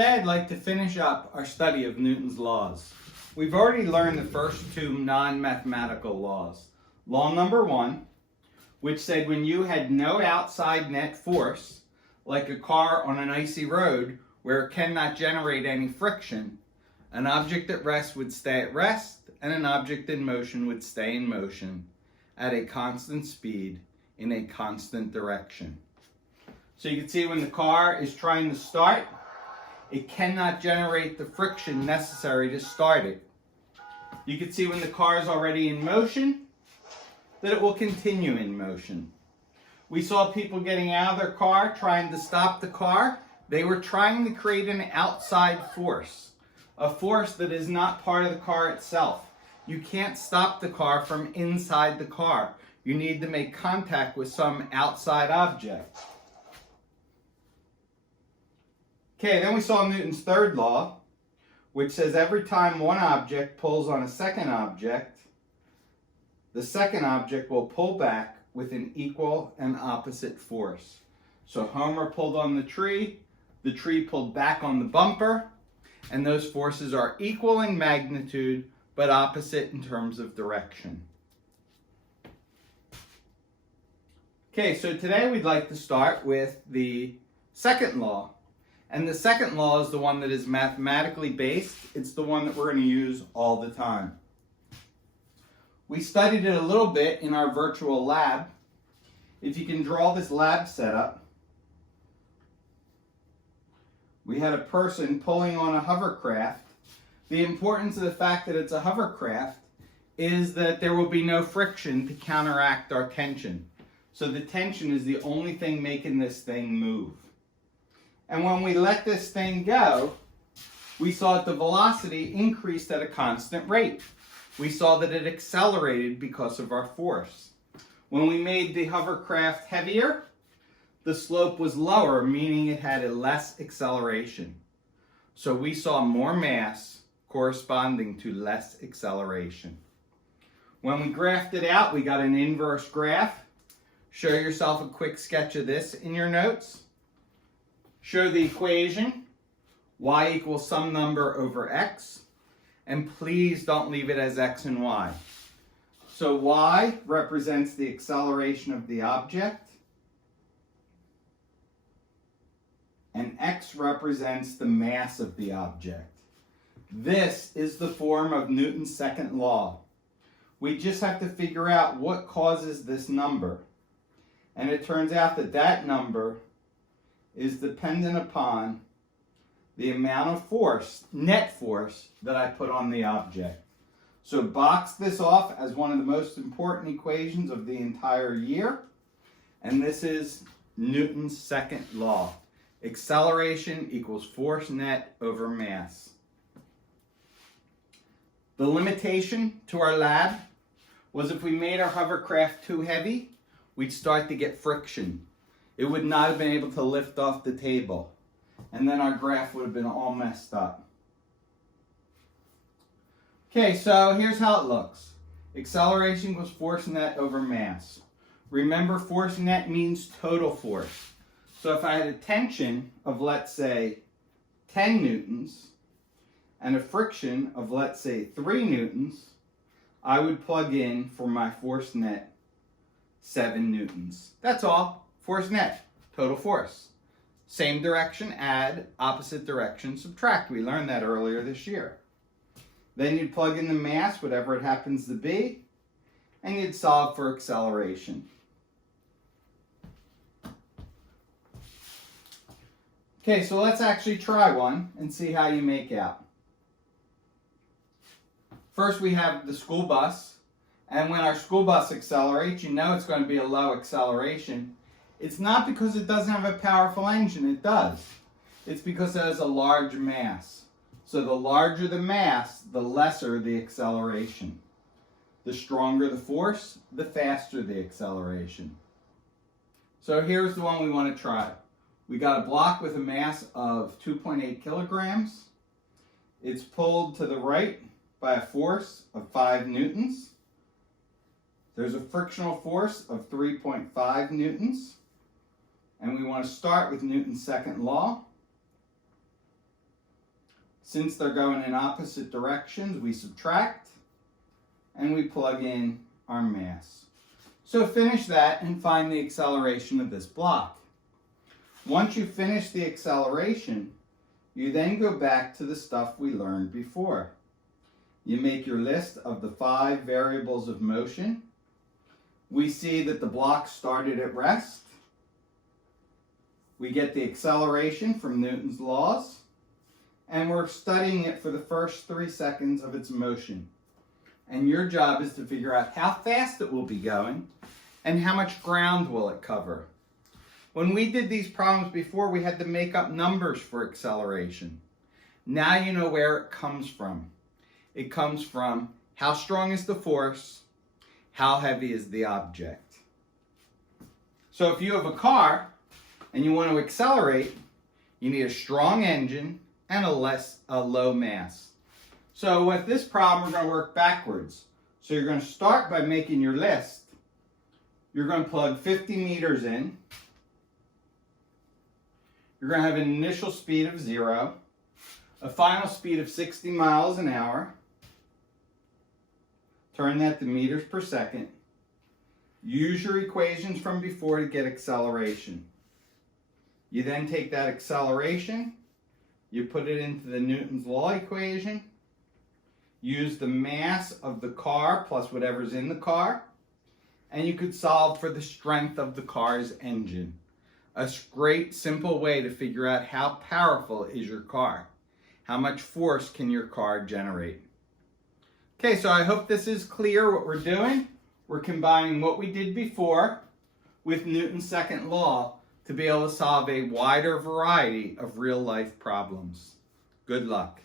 Today I'd like to finish up our study of Newton's laws. We've already learned the first two non-mathematical laws. Law number one, which said when you had no outside net force, like a car on an icy road where it cannot generate any friction, an object at rest would stay at rest and an object in motion would stay in motion at a constant speed in a constant direction. So you can see when the car is trying to start, it cannot generate the friction necessary to start it. You can see when the car is already in motion, that it will continue in motion. We saw people getting out of their car trying to stop the car. They were trying to create an outside force, a force that is not part of the car itself. You can't stop the car from inside the car. You need to make contact with some outside object. Okay, then we saw Newton's third law, which says every time one object pulls on a second object, the second object will pull back with an equal and opposite force. So Homer pulled on the tree pulled back on the bumper, and those forces are equal in magnitude, but opposite in terms of direction. Okay, so today we'd like to start with the second law. And the second law is the one that is mathematically based. It's the one that we're going to use all the time. We studied it a little bit in our virtual lab. If you can draw this lab setup, we had a person pulling on a hovercraft. The importance of the fact that it's a hovercraft is that there will be no friction to counteract our tension. So the tension is the only thing making this thing move. And when we let this thing go, we saw that the velocity increased at a constant rate. We saw that it accelerated because of our force. When we made the hovercraft heavier, the slope was lower, meaning it had a less acceleration. So we saw more mass corresponding to less acceleration. When we graphed it out, we got an inverse graph. Show yourself a quick sketch of this in your notes. Show the equation, y equals some number over x, and please don't leave it as x and y. So y represents the acceleration of the object, and x represents the mass of the object. This is the form of Newton's second law. We just have to figure out what causes this number. And it turns out that that number is dependent upon the amount of force, net force, that I put on the object. So box this off as one of the most important equations of the entire year. And this is Newton's second law. Acceleration equals force net over mass. The limitation to our lab was if we made our hovercraft too heavy, we'd start to get friction. It would not have been able to lift off the table. And then our graph would have been all messed up. Okay, so here's how it looks. Acceleration equals force net over mass. Remember, force net means total force. So if I had a tension of, let's say, 10 newtons and a friction of, let's say, 3 newtons, I would plug in for my force net 7 newtons. That's all. Force net, total force. Same direction, add, opposite direction, subtract. We learned that earlier this year. Then you'd plug in the mass, whatever it happens to be, and you'd solve for acceleration. Okay, so let's actually try one and see how you make out. First we have the school bus, and when our school bus accelerates, you know it's going to be a low acceleration. It's not because it doesn't have a powerful engine, it does. It's because it has a large mass. So the larger the mass, the lesser the acceleration. The stronger the force, the faster the acceleration. So here's the one we want to try. We got a block with a mass of 2.8 kilograms. It's pulled to the right by a force of 5 newtons. There's a frictional force of 3.5 newtons. And we want to start with Newton's second law. Since they're going in opposite directions, we subtract and we plug in our mass. So finish that and find the acceleration of this block. Once you finish the acceleration, you then go back to the stuff we learned before. You make your list of the 5 variables of motion. We see that the block started at rest. We get the acceleration from Newton's laws, and we're studying it for the first 3 seconds of its motion. And your job is to figure out how fast it will be going and how much ground will it cover. When we did these problems before, we had to make up numbers for acceleration. Now you know where it comes from. It comes from how strong is the force, how heavy is the object. So if you have a car and you want to accelerate, you need a strong engine and a low mass. So with this problem, we're going to work backwards. So you're going to start by making your list. You're going to plug 50 meters in. You're going to have an initial speed of 0, a final speed of 60 miles an hour. Turn that to meters per second. Use your equations from before to get acceleration. You then take that acceleration, you put it into the Newton's law equation, use the mass of the car plus whatever's in the car, and you could solve for the strength of the car's engine. A great simple way to figure out how powerful is your car. How much force can your car generate? Okay, so I hope this is clear what we're doing. We're combining what we did before with Newton's second law to be able to solve a wider variety of real life problems. Good luck.